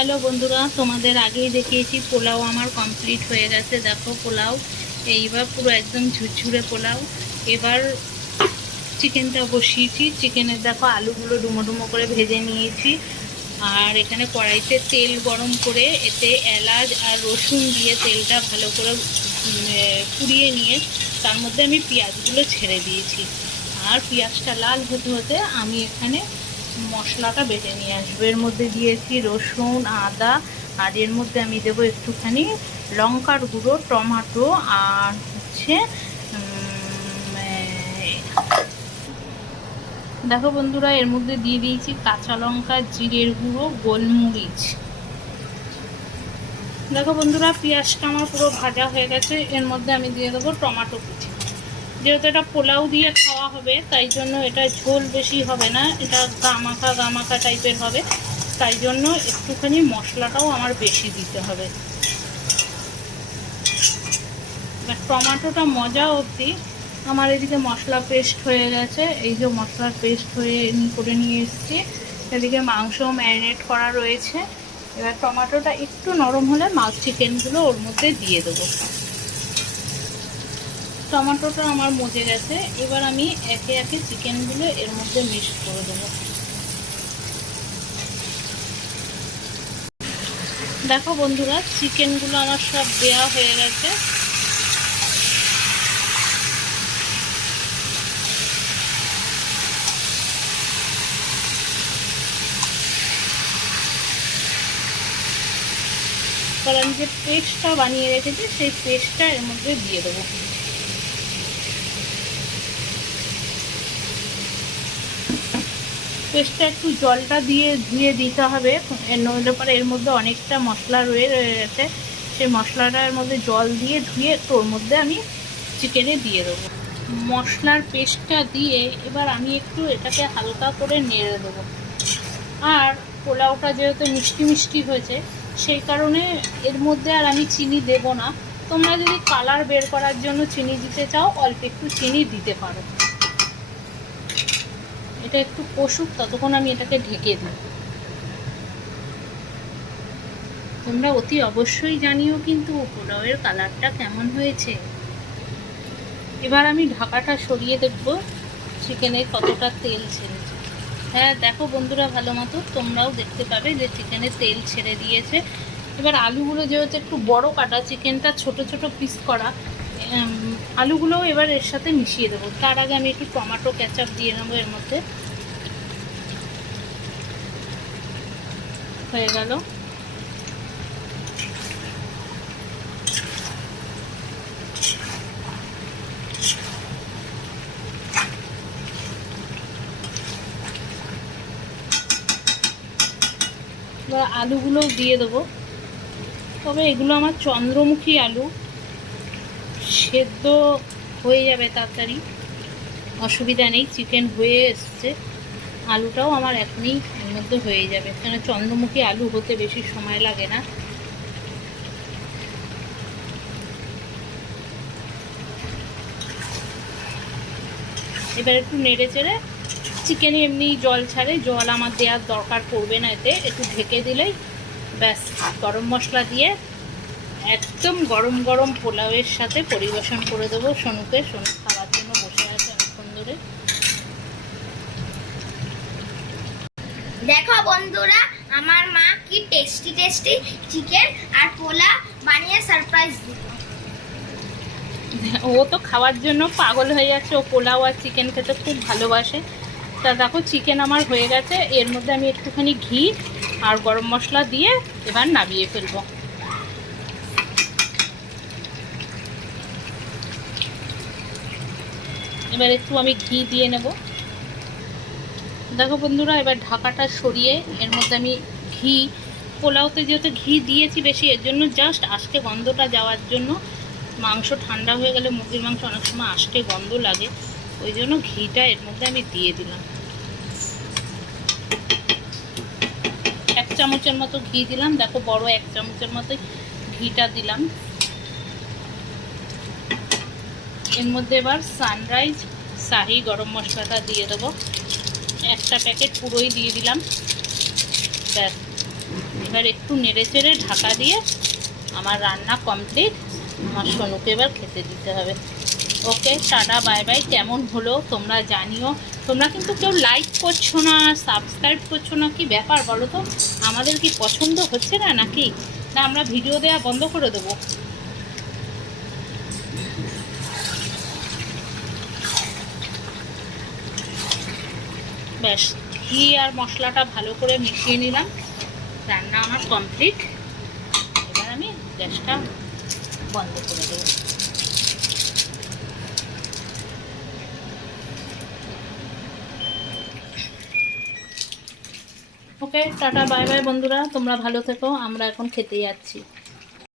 Hello বন্ধুরা, তোমাদের আগেই দেখিয়েছি পোলাও আমার কমপ্লিট হয়ে গেছে। দেখো পোলাও এইবার পুরো একদম ঝুরঝুরে পোলাও। এবার চিকেনটা বসিয়েছি। চিকেনের দেখো আলুগুলো ডুমো ডুমো করে ভেজে নিয়েছি। আর এখানে কড়াইতে তেল গরম করে এতে এলাচ আর রসুন দিয়ে তেলটা ভালো করে পুড়িয়ে নিয়ে তার মধ্যে আমি পেঁয়াজগুলো ছেড়ে দিয়েছি। আর পেঁয়াজটা লাল হতে হতে আমি এখানে মশলাটা বেটে নিয়ে আসবো। এর মধ্যে দিয়েছি রসুন, আদা, আর এর মধ্যে আমি দেবো একটুখানি লঙ্কার গুঁড়ো, টমেটো, আর হচ্ছে দেখো বন্ধুরা এর মধ্যে দিয়ে দিয়েছি কাঁচা লঙ্কা, জিরের গুঁড়ো, গোলমরিচ। দেখো বন্ধুরা পেঁয়াজটা আমার পুরো ভাজা হয়ে গেছে। এর মধ্যে আমি দিয়ে দেবো টমেটো কুচি। যেহেতু এটা পোলাও দিয়ে খাওয়া হবে তাই জন্য এটা ঝোল বেশি হবে না, এটা গামাখা গামাখা টাইপের হবে, তাই জন্য একটুখানি মশলাটাও আমার বেশি দিতে হবে। এবার টমেটোটা মজা অবধি আমার এদিকে মশলা পেস্ট হয়ে গেছে। এই যে মশলার পেস্ট করে নিয়ে এসেছি। এদিকে মাংস ম্যারিনেট করা রয়েছে। এবার টমেটোটা একটু নরম হলে চিকেনগুলো ওর মধ্যে দিয়ে দেবো। টমেটোটা আমার মজে গেছে। এবার আমি একে একে চিকেনগুলো এর মধ্যে মিক্স করে দেবো। দেখো বন্ধুরা চিকেনগুলো আমার সব দেওয়া হয়ে গেছে। এবার আমি যে পেস্টটা বানিয়ে রেখেছি সেই পেস্টটা এর মধ্যে দিয়ে দেবো। পেস্টটা একটু জলটা দিয়ে ধুয়ে দিতে হবে, নইলে পরে এর মধ্যে অনেকটা মশলা রয়ে গেছে। সেই মশলাটার মধ্যে জল দিয়ে ধুয়ে একটু ওর মধ্যে আমি চিকেনে দিয়ে দেবো। মশলার পেস্টটা দিয়ে এবার আমি একটু এটাকে হালকা করে নেড়ে দেবো। আর পোলাওটা যেহেতু মিষ্টি মিষ্টি হয়েছে সেই কারণে এর মধ্যে আর আমি চিনি দেব না। তোমরা যদি কালার বের করার জন্য চিনি দিতে চাও অল্প একটু চিনি দিতে পারো। এটা একটু কষুক, ততক্ষণ আমি এটাকে ঢেকে দিই। তোমরা অতি অবশ্যই জানিও কিন্তু পোলাওয়ের কালারটা কেমন হয়েছে। এবার আমি ঢাকাটা সরিয়ে দেখব চিকেনে কতটা তেল ছেড়েছে। হ্যাঁ দেখো বন্ধুরা ভালো মতো তোমরাও দেখতে পাবে যে চিকেনে তেল ছেড়ে দিয়েছে। এবার আলুগুলো যেহেতু একটু বড় কাটা, চিকেনটা ছোট ছোট পিস করা, আলুগুলোও এবার এর সাথে মিশিয়ে দেবো। তার আগে আমি একটু টমেটো কেচাপ দিয়ে নেবো এর মধ্যে। হয়ে গেল। এবার আলুগুলোও দিয়ে দেবো। তবে এগুলো আমার চন্দ্রমুখী আলু, সেদ্ধ হয়ে যাবে তাড়াতাড়ি, অসুবিধা নেই। চিকেন হয়ে এসছে, আলুটাও আমার এখনই এর মধ্যে হয়ে যাবে, কেন চন্দ্রমুখী আলু হতে বেশি সময় লাগে না। এবার একটু নেড়ে চেড়ে, চিকেনে এমনি জল ছাড়ে, জল আমার দেওয়ার দরকার পড়বে না, এতে একটু ঢেকে দিলেই ব্যাস। গরম মশলা দিয়ে একদম গরম গরম পোলাওয়ের সাথে পরিবেশন করে দেবো সোনুকে। সোনু খাওয়ার জন্য বসে আছে অনেকক্ষণ ধরে। দেখো বন্ধুরা আমার মা কি টেস্টি টেস্টি চিকেন আর পোলা বানিয়ে সারপ্রাইজ দিল। ও তো খাওয়ার জন্য পাগল হয়ে যাচ্ছে, ও পোলাও আর চিকেন খেতে খুব ভালোবাসে। তা দেখো চিকেন আমার হয়ে গেছে। এর মধ্যে আমি একটুখানি ঘি আর গরম মশলা দিয়ে এবার নামিয়ে ফেলবো। এবার একটু আমি ঘি দিয়ে নেব। দেখো বন্ধুরা এবার ঢাকাটা সরিয়ে এর মধ্যে আমি ঘি, পোলাওতে যেহেতু ঘি দিয়েছি বেশি, এর জন্য জাস্ট আজকে গন্ধটা যাওয়ার জন্য, মাংস ঠান্ডা হয়ে গেলে মুরগির মাংস অনেক সময় আজকে গন্ধ লাগে, ওই জন্য ঘিটা এর মধ্যে আমি দিয়ে দিলাম। 1 চামচের মতো ঘি দিলাম। দেখো বড় 1 চামচের মতো ঘিটা দিলাম। এর মধ্যে এবার সানরাইজ শাহি গরম মশলাটা দিয়ে দেবো। একটা প্যাকেট পুরোই দিয়ে দিলাম। ব্যাস এবার একটু নেড়ে চেড়ে ঢাকা দিয়ে আমার রান্না কমপ্লিট। আমার সোনুকে এবার খেতে দিতে হবে। ওকে, টাটা বাই বাই। কেমন হলো তোমরা জানিও। তোমরা কিন্তু কেউ লাইক করছো না, সাবস্ক্রাইব করছো না, কি ব্যাপার বলো তো? আমাদের কি পছন্দ হচ্ছে না নাকি? না আমরা ভিডিও দেওয়া বন্ধ করে দেবো? ব্যাস, ঘি আর মশলাটা ভালো করে মিশিয়ে নিলাম। রান্না আমার কমপ্লিট। এবার আমি গ্যাসটা বন্ধ করে দেবো। ওকে, টাটা বাই বাই বন্ধুরা, তোমরা ভালো থেকো। আমরা এখন খেতে যাচ্ছি।